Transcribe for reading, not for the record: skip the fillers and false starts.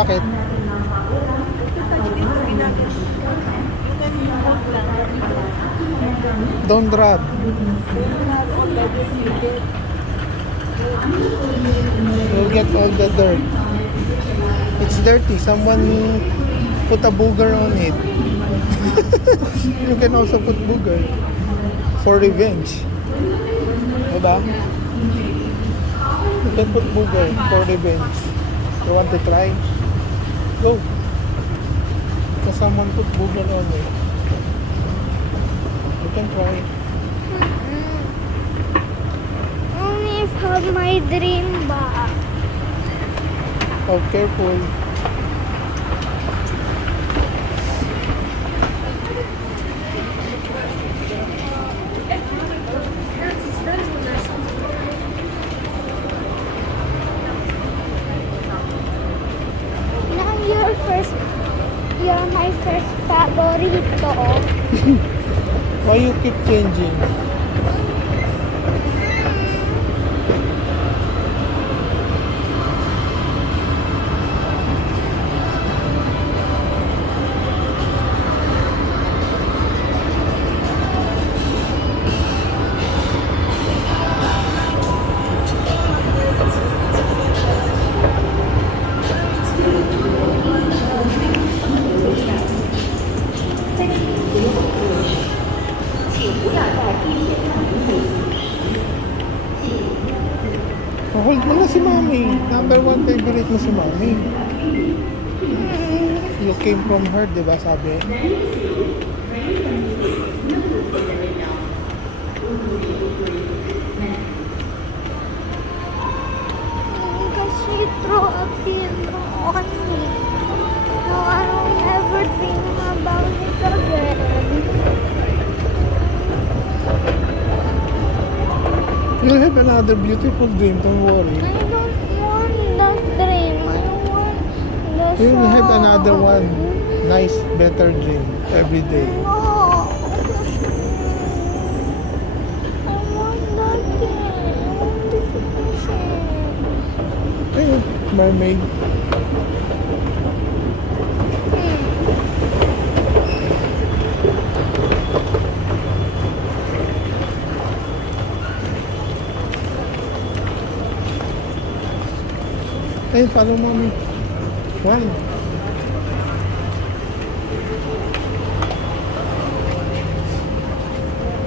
Bakit? Don't drop. You'll get all the dirt. It's dirty. Someone put a booger on it. You can also put booger for revenge. Diba? You can put booger for revenge. You want to try? Go. Because someone put booger on it. You can try. Only if I have my dream back. Oh, careful. Now you're my first favorito. Why you keep changing? Hold mo na si Mami. Number 1 favorite mo si Mami. You came from her, di ba sabi? Because she threw a pillow on me. No, I don't ever think about it again. You'll have another beautiful dream, don't worry. I don't want that dream. I want the You'll have another song. one. Nice, better dream every day. No. I want that thing. I want the fish. Ayun, mermaid. Ayun, follow Mommy. One.